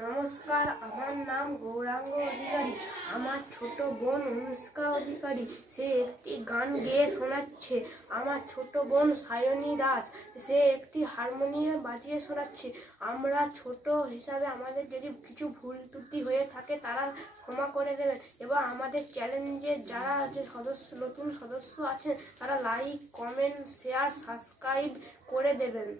নমস্কার, আমার নাম গৌরাঙ্গ অধিকারী। আমার ছোট বোন অনুষ্কা অধিকারী, সে একটি গান গেয়ে শোনাচ্ছে। আমার ছোট বোন সায়নী দাস, সে একটি হারমোনিয়াম বাজিয়ে শোনাচ্ছে। আমরা ছোট হিসাবে আমাদের যদি কিছু ভুল ত্রুটি হয়ে থাকে তারা ক্ষমা করে দেবেন, এবং আমাদের চ্যানেলে যারা নতুন সদস্য আছেন তারা লাইক, কমেন্ট, শেয়ার, সাবস্ক্রাইব করে দেবেন।